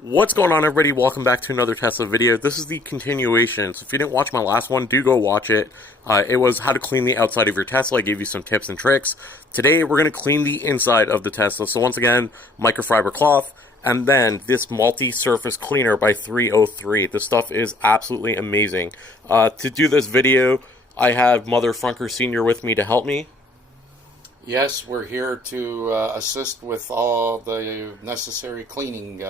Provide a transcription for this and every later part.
What's going on, everybody? Welcome back to another Tesla video. This is the continuation, so if you didn't watch my last one, do go watch it. It was how to clean the outside of your Tesla. I gave you some tips and tricks. Today, we're going to clean the inside of the Tesla. So once again, microfiber cloth, and then this multi-surface cleaner by 303. This stuff is absolutely amazing. To do this video, I have Mother Frunker Sr. with me to help me. Yes, we're here to assist with all the necessary cleaning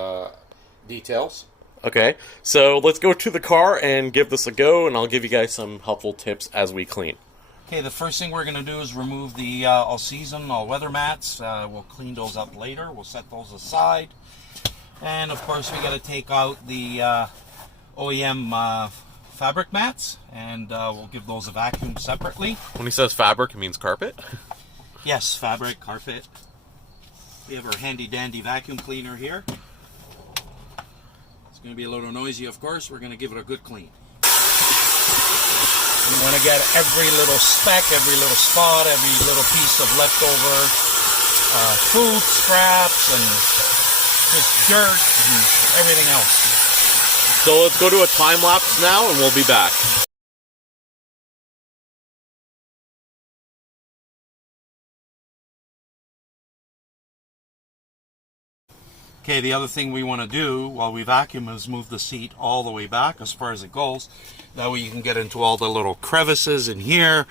details. Okay, so let's go to the car and give this a go, and I'll give you guys some helpful tips as we clean. Okay, the first thing we're going to do is remove the all-season, all-weather mats. We'll clean those up later. We'll set those aside. And, of course, we got to take out the OEM fabric mats, and we'll give those a vacuum separately. When he says fabric, it means carpet? Yes, fabric, carpet. We have our handy-dandy vacuum cleaner here. It's going to be a little noisy, of course. We're going to give it a good clean. You want to get every little speck, every little spot, every little piece of leftover food scraps and just dirt and everything else. So let's go to a time lapse now, and we'll be back. Okay, the other thing we want to do while we vacuum is move the seat all the way back as far as it goes. That way you can get into all the little crevices in here.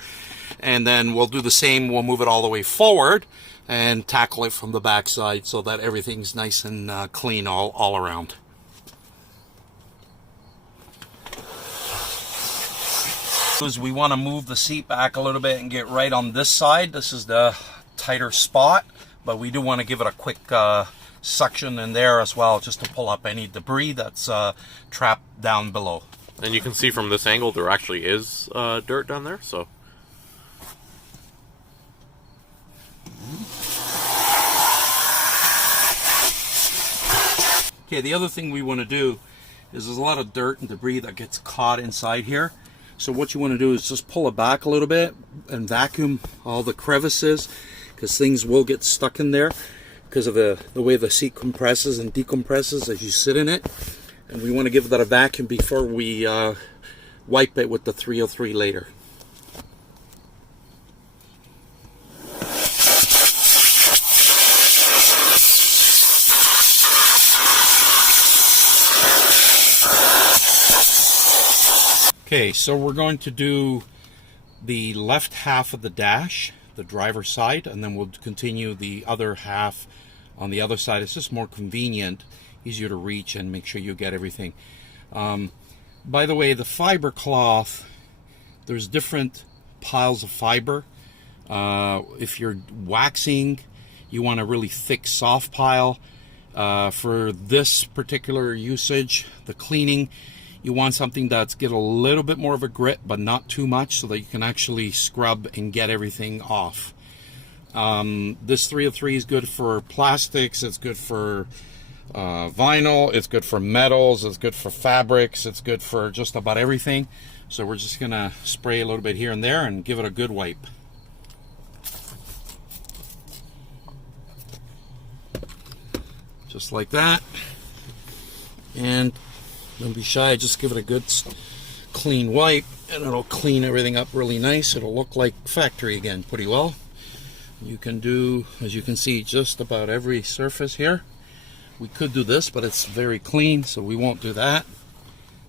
And then we'll do the same. We'll move it all the way forward and tackle it from the back side so that everything's nice and clean all around. We want to move the seat back a little bit and get right on this side. This is the tighter spot, but we do want to give it a quick suction in there as well, just to pull up any debris that's trapped down below. And you can see from this angle there actually is dirt down there, so. Okay, the other thing we want to do is there's a lot of dirt and debris that gets caught inside here. So what you want to do is just pull it back a little bit and vacuum all the crevices, because things will get stuck in there because of the way the seat compresses and decompresses as you sit in it. And we want to give that a vacuum before we wipe it with the 303 later. Okay, so we're going to do the left half of the dash, the driver's side, and then we'll continue the other half on the other side. It's just more convenient, easier to reach, and make sure you get everything. By the way, the fiber cloth, there's different piles of fiber. If you're waxing, you want a really thick, soft pile. For this particular usage, the cleaning, you want something that's get a little bit more of a grit, but not too much, so that you can actually scrub and get everything off. This 303 is good for plastics, it's good for vinyl, it's good for metals, it's good for fabrics, it's good for just about everything. So we're just gonna spray a little bit here and there and give it a good wipe. Just like that. And don't be shy, just give it a good clean wipe and it'll clean everything up really nice. It'll look like factory again pretty well. You can do, as you can see, just about every surface here. We could do this, but it's very clean, so we won't do that.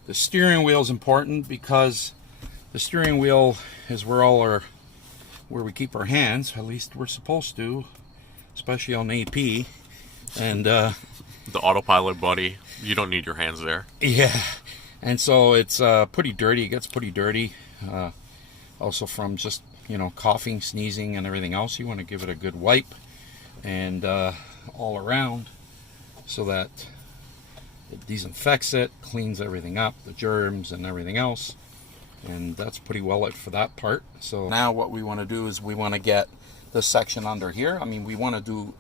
The steering wheel is important because the steering wheel is where we keep our hands. At least we're supposed to, especially on AP. And the autopilot, buddy, you don't need your hands there. Yeah, and so it's pretty dirty. It gets pretty dirty. Also from just, coughing, sneezing, and everything else. You want to give it a good wipe and all around so that it disinfects it, cleans everything up, the germs and everything else. And that's pretty well it for that part. So now what we want to do is we want to get this section under here. I mean, we want to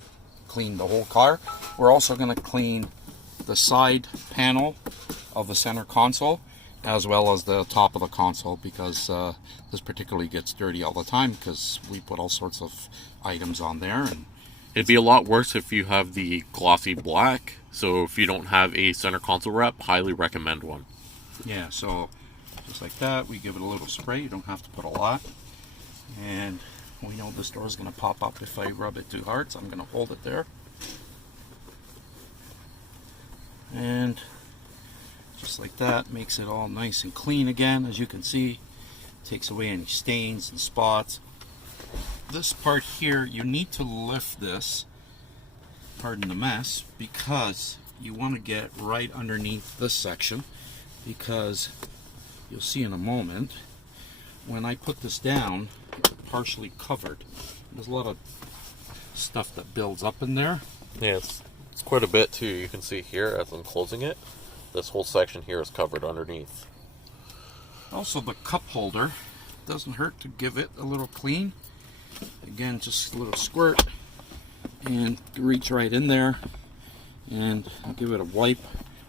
clean the whole car. We're also going to clean the side panel of the center console as well as the top of the console, because this particularly gets dirty all the time because we put all sorts of items on there. And it'd be a lot worse if you have the glossy black So if you don't have a center console wrap, highly recommend one. Yeah, so just like that, we give it a little spray. You don't have to put a lot. And we know this door is going to pop up if I rub it too hard, so I'm going to hold it there. And just like that, makes it all nice and clean again. As you can see, takes away any stains and spots. This part here, you need to lift this, pardon the mess, because you want to get right underneath this section, because you'll see in a moment when I put this down, it's partially covered. There's a lot of stuff that builds up in there. Yeah, it's quite a bit too. You can see here as I'm closing it, this whole section here is covered underneath. Also, the cup holder, doesn't hurt to give it a little clean. Again, just a little squirt and reach right in there and give it a wipe.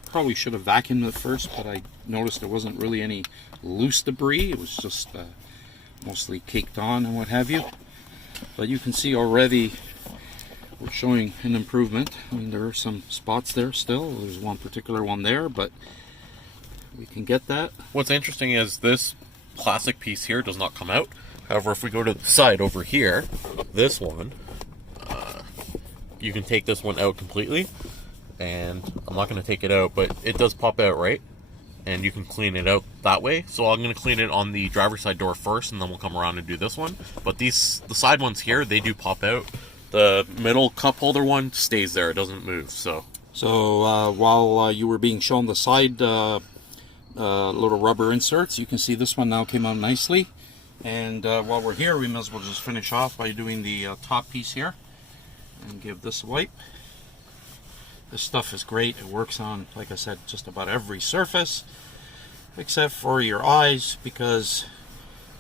Probably should have vacuumed it first, but I noticed there wasn't really any loose debris. It was just mostly caked on and what have you. But you can see already we're showing an improvement. I mean, there are some spots there still. There's one particular one there, but we can get that. What's interesting is this plastic piece here does not come out. However, if we go to the side over here, this one, you can take this one out completely. And I'm not going to take it out, but it does pop out, right? And you can clean it out that way. So I'm going to clean it on the driver's side door first, and then we'll come around and do this one. But the side ones here, they do pop out. The middle cup holder one stays there. It doesn't move. So while you were being shown the side little rubber inserts, you can see this one now came out nicely. And while we're here, we might as well just finish off by doing the top piece here and give this a wipe. This stuff is great. It works on, like I said, just about every surface except for your eyes, because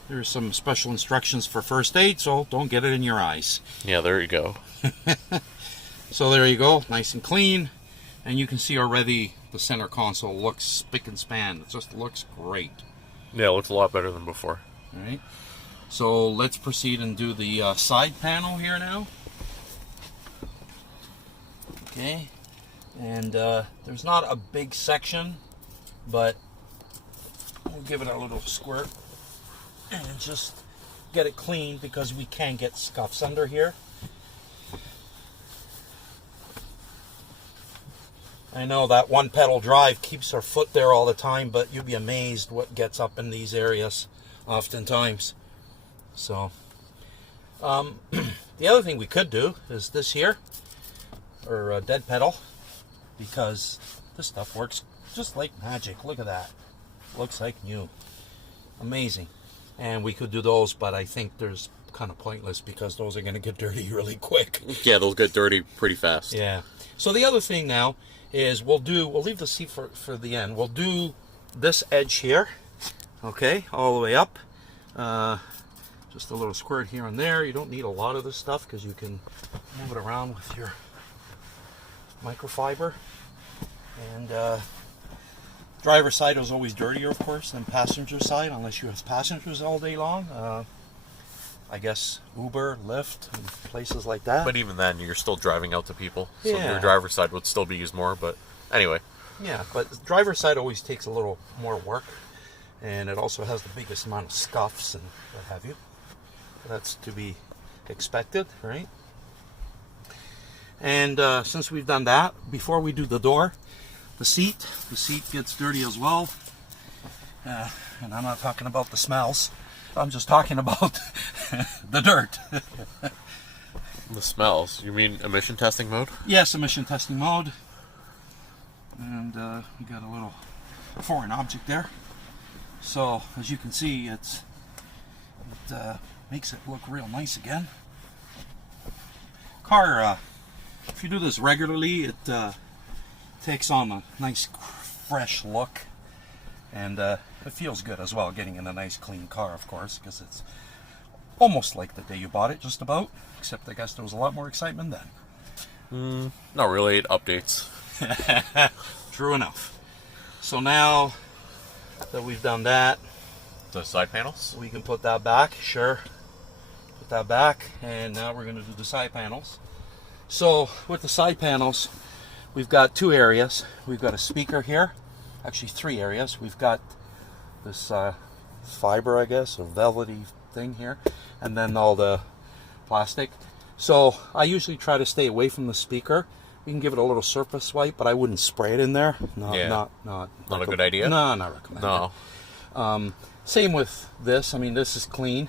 there's some special instructions for first aid, so don't get it in your eyes. Yeah, there you go. So there you go, nice and clean. And you can see already the center console looks spick and span. It just looks great. Yeah, it looks a lot better than before. All right, so let's proceed and do the side panel here now. Okay, and there's not a big section, but we'll give it a little squirt and just get it clean, because we can get scuffs under here. I know that one pedal drive keeps our foot there all the time, but you'll be amazed what gets up in these areas oftentimes. So the other thing we could do is this here, or a dead pedal, because this stuff works just like magic. Look at that, looks like new, amazing. And we could do those, but I think there's kind of pointless, because those are going to get dirty really quick. Yeah, they'll get dirty pretty fast. Yeah. So the other thing now is we'll leave the seat for the end. We'll do this edge here, okay, all the way up. Just a little squirt here and there. You don't need a lot of this stuff, because you can move it around with your microfiber. And driver's side is always dirtier, of course, than passenger side, unless you have passengers all day long. I guess Uber, Lyft, and places like that. But even then, you're still driving out to people. So Yeah. your driver's side would still be used more. But anyway. Yeah, but the driver's side always takes a little more work. And it also has the biggest amount of scuffs and what have you. That's to be expected, right? And since we've done that, before we do the door, the seat gets dirty as well. And I'm not talking about the smells. I'm just talking about the dirt. The smells. You mean emission testing mode? Yes, emission testing mode. And we got a little foreign object there. So as you can see, it makes it look real nice again. Car, if you do this regularly, it takes on a nice fresh look, and it feels good as well, getting in a nice clean car, of course, because it's almost like the day you bought it, just about, except I guess there was a lot more excitement then. Not really. It updates. True enough. So now that we've done that, The side panels? we can put that back. Sure, put that back, and now we're going to do the side panels. So with the side panels, we've got two areas. We've got a speaker here, actually three areas. We've got this fiber, I guess, a velvety thing here, and then all the plastic. So I usually try to stay away from the speaker. You can give it a little surface wipe, but I wouldn't spray it in there. No, Yeah. not a good idea? No, not recommended. No. Same with this. I mean, this is clean.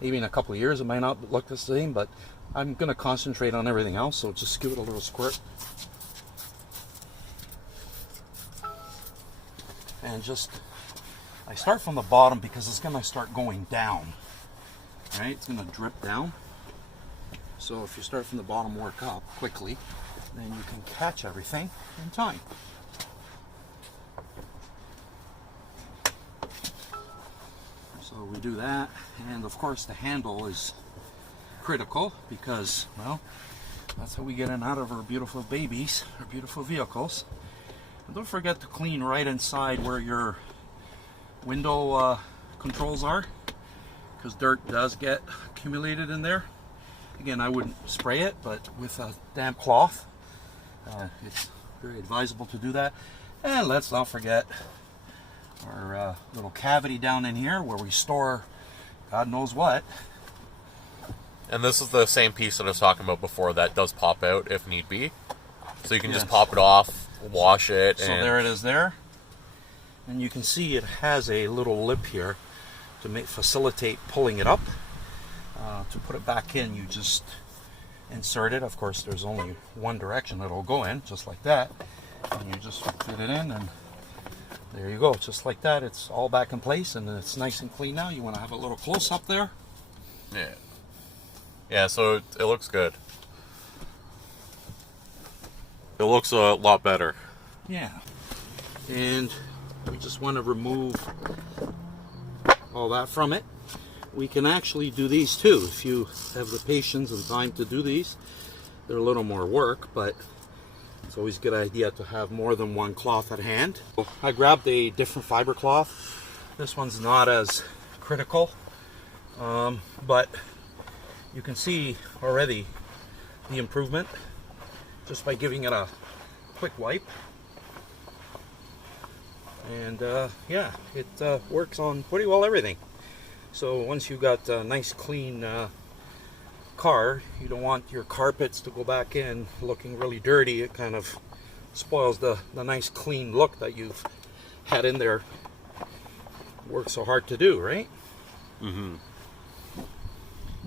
Maybe in a couple of years it might not look the same, but I'm going to concentrate on everything else, so just give it a little squirt. And just, I start from the bottom because it's going to start going down. Right? It's going to drip down. So if you start from the bottom, work up quickly, then you can catch everything in time. So we do that, and of course the handle is critical because, well, that's how we get in and out of our beautiful babies, our beautiful vehicles. And don't forget to clean right inside where your window controls are, because dirt does get accumulated in there. Again, I wouldn't spray it, but with a damp cloth, it's very advisable to do that. And let's not forget our little cavity down in here where we store God knows what. And this is the same piece that I was talking about before that does pop out if need be. So you can just pop it off, wash it. So there it is there. And you can see it has a little lip here to facilitate pulling it up. To put it back in, you just insert it. Of course, there's only one direction it'll go in, just like that. And you just fit it in, and there you go, just like that. It's all back in place, and it's nice and clean now. You want to have a little close-up there? Yeah. Yeah, so it looks good. It looks a lot better. Yeah. And we just want to remove all that from it. We can actually do these too if you have the patience and time to do these. They're a little more work, but it's always a good idea to have more than one cloth at hand. I grabbed a different fiber cloth. This one's not as critical, but you can see already the improvement just by giving it a quick wipe. And yeah, it works on pretty well everything. So once you've got a nice clean car, you don't want your carpets to go back in looking really dirty. It kind of spoils the nice clean look that you've had in there. Worked so hard to do, right? Mm-hmm.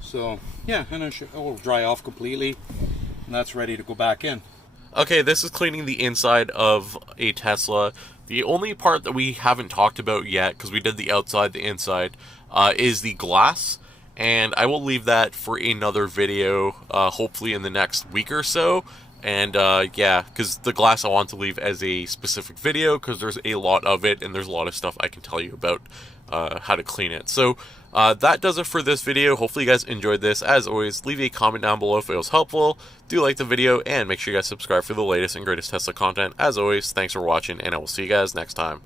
So yeah, and it will dry off completely, and that's ready to go back in. Okay, this is cleaning the inside of a Tesla. The only part that we haven't talked about yet, because we did the outside, the inside, is the glass. And I will leave that for another video, hopefully in the next week or so. And yeah, because the glass I want to leave as a specific video, because there's a lot of it, and there's a lot of stuff I can tell you about how to clean it. So that does it for this video. Hopefully you guys enjoyed this. As always, leave a comment down below if it was helpful. Do like the video, and make sure you guys subscribe for the latest and greatest Tesla content. As always, thanks for watching, and I will see you guys next time.